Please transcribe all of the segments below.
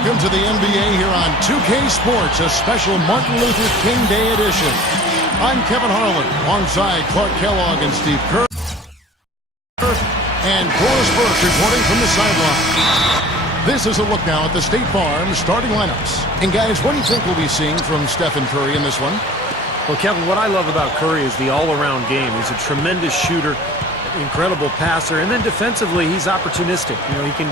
Welcome to the NBA here on 2K Sports, a special Martin Luther King Day edition. I'm Kevin Harlan, alongside Clark Kellogg and Steve Kerr. And Boris Burke reporting from the sideline. This is a look now at the State Farm starting lineups. And guys, what do you think we'll be seeing from Stephen Curry in this one? Well, Kevin, what I love about Curry is the all-around game. He's a tremendous shooter, incredible passer, and then defensively, he's opportunistic. You know, he can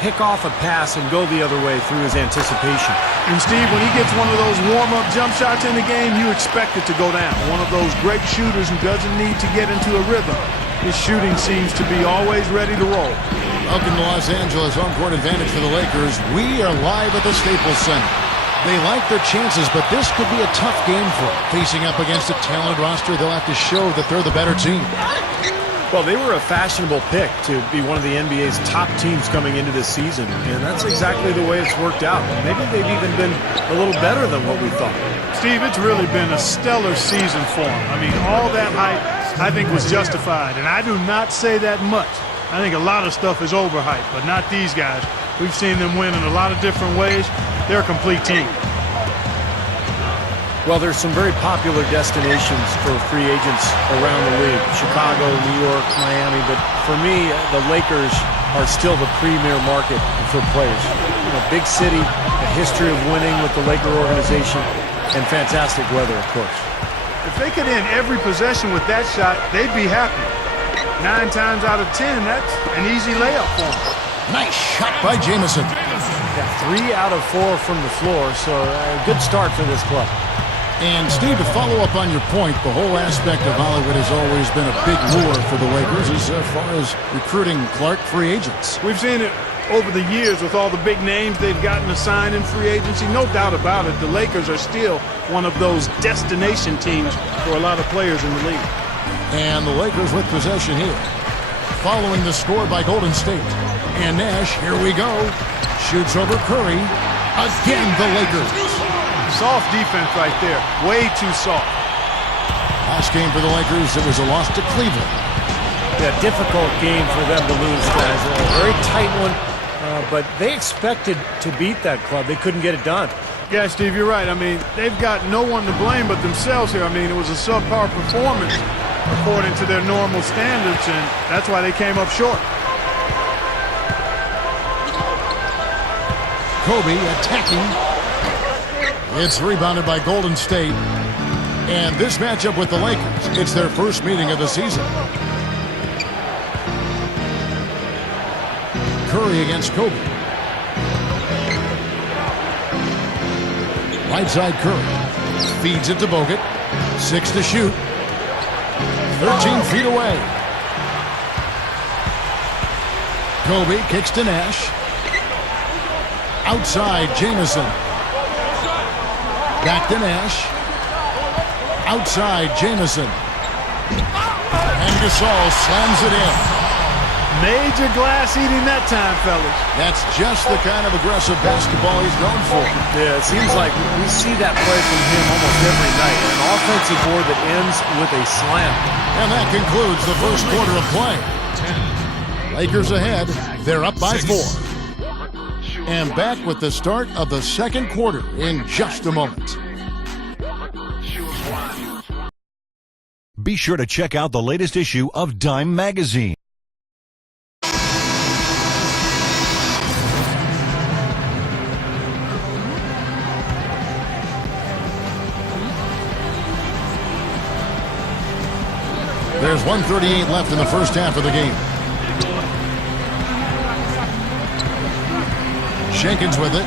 pick off a pass and go the other way through his anticipation. And Steve, when he gets one of those warm-up jump shots in the game, you expect it to go down. One of those great shooters who doesn't need to get into a rhythm. His shooting seems to be always ready to roll. Welcome to Los Angeles, home court advantage for the Lakers. We are live at the Staples Center. They like their chances, but this could be a tough game for them. Facing up against a talented roster, they'll have to show that they're the better team. Well, they were a fashionable pick to be one of the NBA's top teams coming into this season, and that's exactly the way it's worked out. Maybe they've even been a little better than what we thought. Steve, it's really been a stellar season for them. I mean, all that hype, I think, was justified, and I do not say that much. I think a lot of stuff is overhyped, but not these guys. We've seen them win in a lot of different ways. They're a complete team. Well, there's some very popular destinations for free agents around the league. Chicago, New York, Miami. But for me, the Lakers are still the premier market for players. You know, big city, a history of winning with the Laker organization, and fantastic weather, of course. If they could end every possession with that shot, they'd be happy. 9 times out of 10, that's an easy layup for them. Nice shot by Jamison. Yeah, 3 out of 4 from the floor, so a good start for this club. And Steve, to follow up on your point, the whole aspect of Hollywood has always been a big lure for the Lakers as far as recruiting Clark free agents. We've seen it over the years with all the big names they've gotten assigned in free agency. No doubt about it, the Lakers are still one of those destination teams for a lot of players in the league. And the Lakers with possession here. Following the score by Golden State. And Nash, here we go. Shoots over Curry. Again, the Lakers. Soft defense right there. Way too soft. Last game for the Lakers, it was a loss to Cleveland. Yeah, difficult game for them to lose, guys. A very tight one, but they expected to beat that club. They couldn't get it done. Yeah, Steve, you're right. I mean, they've got no one to blame but themselves here. I mean, it was a subpar performance according to their normal standards, and that's why they came up short. Kobe attacking. It's rebounded by Golden State. And this matchup with the Lakers, it's their first meeting of the season. Curry against Kobe. Right side Curry. Feeds it to Bogut. 6 to shoot. 13 feet away. Kobe kicks to Nash. Outside Jamison. Back to Nash. Outside Jamison. And Gasol slams it in. Major glass eating that time, fellas. That's just the kind of aggressive basketball he's known for. Yeah, it seems like we see that play from him almost every night. An offensive board that ends with a slam. And that concludes the first quarter of play. Lakers ahead. They're up by 4. And back with the start of the second quarter in just a moment. Be sure to check out the latest issue of Dime Magazine. There's 1:38 left in the first half of the game. Jenkins with it.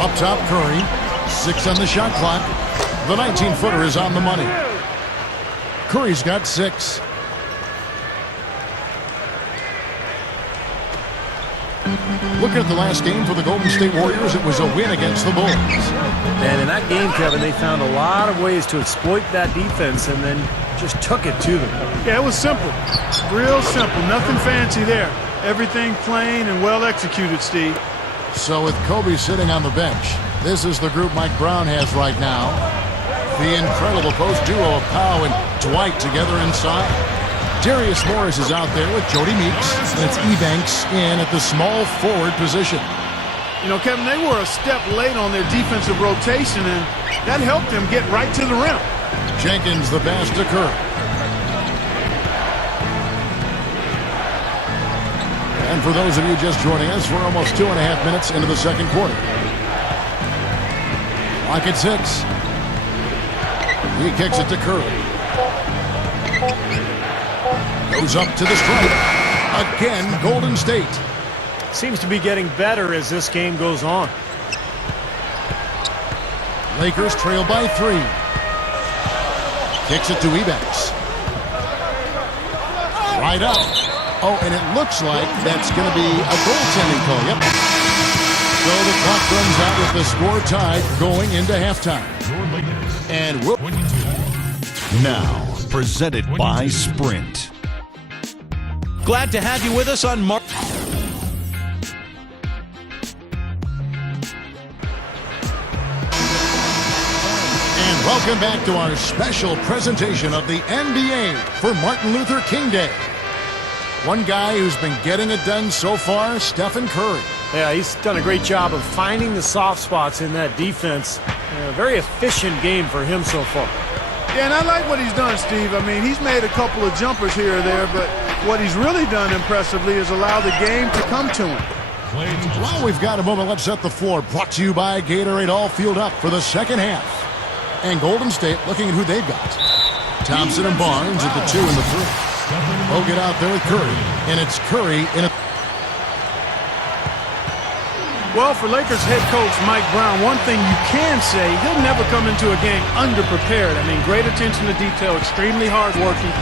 Up top, Curry. 6 on the shot clock. The 19-footer is on the money. Curry's got 6. Looking at the last game for the Golden State Warriors, it was a win against the Bulls. And in that game, Kevin, they found a lot of ways to exploit that defense and then just took it to them. Yeah, it was simple. Real simple. Nothing fancy there. Everything plain and well executed, Steve. So with Kobe sitting on the bench, this is the group Mike Brown has right now. The incredible post duo of Powell and Dwight together inside. Darius Morris is out there with Jody Meeks, and it's Ebanks in at the small forward position. You know, Kevin, they were a step late on their defensive rotation, and that helped them get right to the rim. Jenkins the pass to Curry. And for those of you just joining us, we're almost 2.5 minutes into the second quarter. Clock at 6. He kicks it to Curry. Goes up to the stripe. Again, Golden State. Seems to be getting better as this game goes on. Lakers trail by 3. Kicks it to Ebanks. Right up. Oh, and it looks like that's going to be a goaltending call. Yep. So the clock runs out with the score tied going into halftime. And we'll... Now, presented by Sprint. Glad to have you with us on March. And welcome back to our special presentation of the NBA for Martin Luther King Day. One guy who's been getting it done so far, Stephen Curry. Yeah, he's done a great job of finding the soft spots in that defense. A very efficient game for him so far. Yeah, and I like what he's done, Steve. I mean, he's made a couple of jumpers here or there, but what he's really done impressively is allow the game to come to him. Well, we've got a moment. Let's set the floor. Brought to you by Gatorade. All fueled up for the second half. And Golden State looking at who they've got. Thompson and Barnes at the 2 and the 3. Hogan out there with Curry. And it's Curry in a... Well, for Lakers head coach Mike Brown, one thing you can say, he'll never come into a game underprepared. I mean, great attention to detail, extremely hardworking.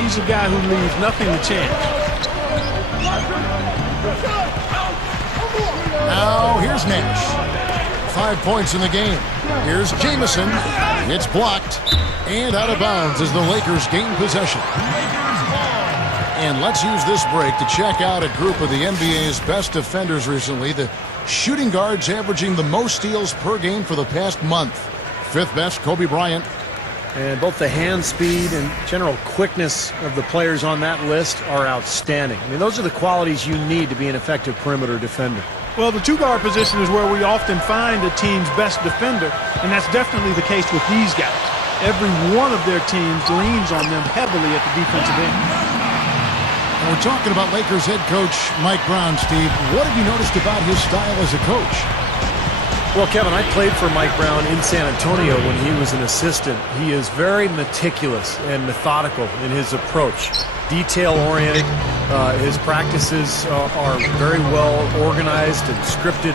He's a guy who leaves nothing to chance. Now, here's Nash. 5 points in the game. Here's Jamison. It's blocked. And out of bounds as the Lakers gain possession. And let's use this break to check out a group of the NBA's best defenders recently. The shooting guards averaging the most steals per game for the past month. 5th best, Kobe Bryant. And both the hand speed and general quickness of the players on that list are outstanding. I mean, those are the qualities you need to be an effective perimeter defender. Well, the 2-guard position is where we often find a team's best defender, and that's definitely the case with these guys. Every one of their teams leans on them heavily at the defensive end. And we're talking about Lakers head coach Mike Brown, Steve. What have you noticed about his style as a coach? Well, Kevin, I played for Mike Brown in San Antonio when he was an assistant. He is very meticulous and methodical in his approach. Detail-oriented. His practices are very well organized and scripted.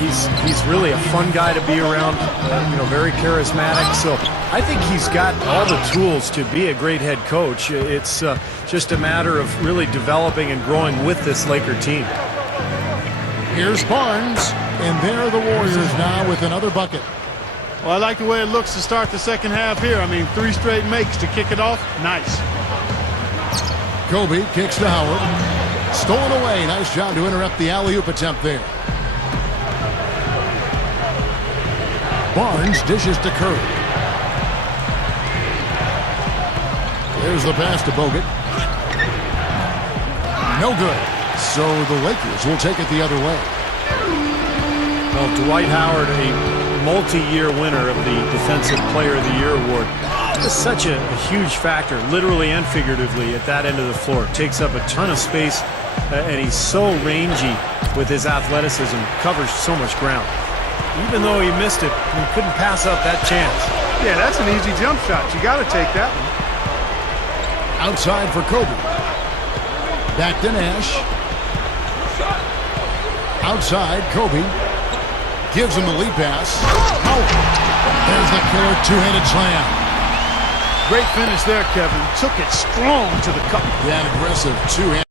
He's really a fun guy to be around, very charismatic. So I think he's got all the tools to be a great head coach. It's just a matter of really developing and growing with this Laker team. Here's Barnes, and there are the Warriors now with another bucket. Well, I like the way it looks to start the second half here. I mean, 3 straight makes to kick it off. Nice. Kobe kicks to Howard. Stolen away. Nice job to interrupt the alley-oop attempt there. Barnes dishes to Curry. There's the pass to Bogut. No good. So the Lakers will take it the other way. Well, Dwight Howard, a multi-year winner of the Defensive Player of the Year award. Is such a huge factor, literally and figuratively, at that end of the floor. Takes up a ton of space, and he's so rangy with his athleticism, covers so much ground. Even though he missed it, he couldn't pass up that chance. Yeah, that's an easy jump shot. You got to take that one. Outside for Kobe. Back to Nash. Outside, Kobe. Gives him the lead pass. Oh, there's the killer two-handed slam. Great finish there, Kevin. Took it strong to the cup. Yeah, an aggressive two-handed.